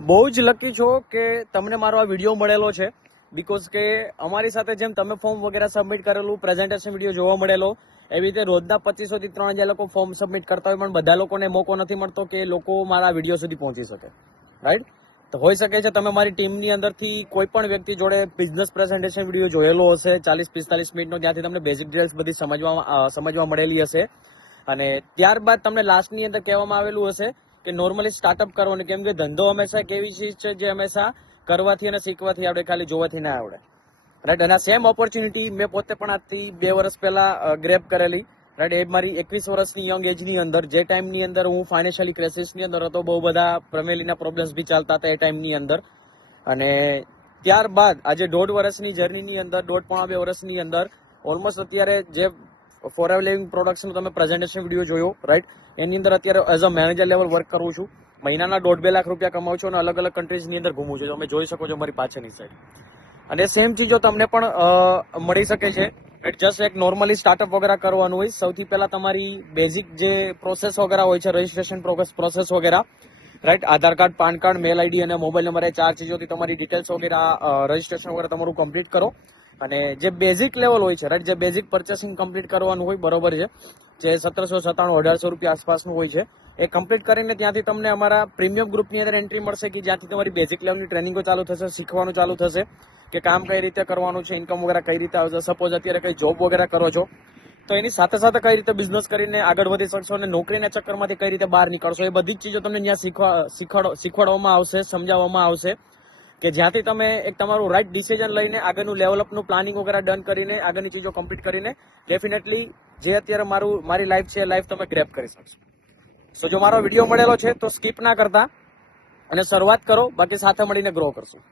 બહુ જ લકી છો કે તમને મારો આ વિડીયો મળેલો છે, બીકોઝ કે અમારી સાથે જેમ તમે ફોર્મ વગેરે સબમિટ કરેલું, પ્રેઝન્ટેશન વિડીયો જોવા મળેલો, એવી રીતે રોજના 2500 થી 3000 લોકો ફોર્મ સબમિટ કરતા હોય, પણ બધા લોકોને મોકો નથી મળતો કે લોકો મારા વિડીયો સુધી પહોંચી શકે. રાઈટ? તો હોઈ શકે છે તમે મારી ટીમની અંદરથી કોઈ પણ વ્યક્તિ જોડે બિઝનેસ પ્રેઝન્ટેશન વિડીયો જોયેલો હશે 40-45 મિનિટનો, જ્યાંથી તમને બેઝિક ડિટેલ્સ બધી સમજવા મળેલી હશે, અને ત્યારબાદ તમને લાસ્ટની અંદર કહેવામાં આવેલું હશે કે નોર્મલી સ્ટાર્ટઅપ કરવાનું, કેમ કે ધંધો હંમેશા એક એવી ચીજ છે જે હંમેશા કરવાથી અને શીખવાથી આવડે, ખાલી જોવાથી ના આવડે. રાઈટ? અને આ સેમ ઓપોર્ચ્યુનિટી મેં પોતે પણ આજથી 2 વર્ષ પહેલા ગ્રેબ કરેલી. રાઈટ? એ મારી 21 વર્ષની યંગ એજની અંદર, જે ટાઈમની અંદર હું ફાઇનાન્શિયલી ક્રાઇસિસની અંદર હતો, બહુ બધા ફેમિલીના પ્રોબ્લેમ્સ બી ચાલતા હતા એ ટાઈમની અંદર. અને ત્યારબાદ આજે 1.5 વર્ષની જર્નીની અંદર, 1.5-2 વર્ષની અંદર ઓલમોસ્ટ અત્યારે જે ફોરએવર લિવિંગ પ્રોડક્ટ્સનો તમે પ્રેઝન્ટેશન વિડીયો જોયો, રાઈટ, એની અંદર અત્યારે as a manager level work કરું છું. મહિનાના 1.5-2 લાખ રૂપિયા કમાઉં છું અને અલગ અલગ કન્ટ્રીઝની અંદર ઘૂમું છું. તમે જોઈ શકો છો મારી પાછળની સાઈડ. અને સેમ ચીજો તમને પણ મળી શકે છે. જસ્ટ એક નોર્મલી સ્ટાર્ટઅપ વગેરે કરવાનું હોય. સૌથી પહેલા તમારી બેઝિક જે પ્રોસેસ વગેરે હોય છે, રજીસ્ટ્રેશન પ્રોસેસ વગેરે, right, Aadhaar card, PAN card, mail ID અને મોબાઈલ નંબર, એ 4 ચીજોથી તમારી ડિટેલ્સ વગેરે રજીસ્ટ્રેશન વગેરે તમારું કમ્પ્લીટ કરો. અને જે બેઝિક લેવલ હોય છે, રાઈટ, જે બેઝિક પરચેસિંગ કમ્પ્લીટ કરવાનું હોય, બરોબર છે, જે 1797-1800 રૂપિયા આસપાસનું હોય છે, એ કમ્પ્લીટ કરીને ત્યાંથી તમને અમારા પ્રીમિયમ ગ્રુપની અંદર એન્ટ્રી મળશે કે જ્યાંથી તમારી બેઝિક લેવલની ટ્રેનિંગો ચાલુ થશે, શીખવાનું ચાલુ થશે કે કામ કઈ રીતે કરવાનું છે, ઇન્કમ વગેરે કઈ રીતે આવશે. સપોઝ અત્યારે કઈ જોબ વગેરે કરો છો તો એની સાથે સાથે કઈ રીતે બિઝનેસ કરીને આગળ વધી શકશો અને નોકરીના ચક્કરમાંથી કઈ રીતે બહાર નીકળશો, એ બધી જ ચીજો તમને ત્યાં શીખવાડવામાં આવશે, સમજાવવામાં આવશે કે જ્યાંથી તમે એક તમારું રાઈટ ડિસિઝન લઈને આગળનું લેવલઅપનું પ્લાનિંગ વગેરે ડન કરીને આગળની ચીજો કમ્પ્લીટ કરીને ડેફિનેટલી જે અત્યારે મારી લાઈફ છે એ લાઈફ તમે ગ્રેપ કરી શકશો. સો જો મારો વિડીયો મળેલો છે તો સ્કીપ ના કરતા અને શરૂઆત કરો, બાકી સાથે મળીને ગ્રો કરશું.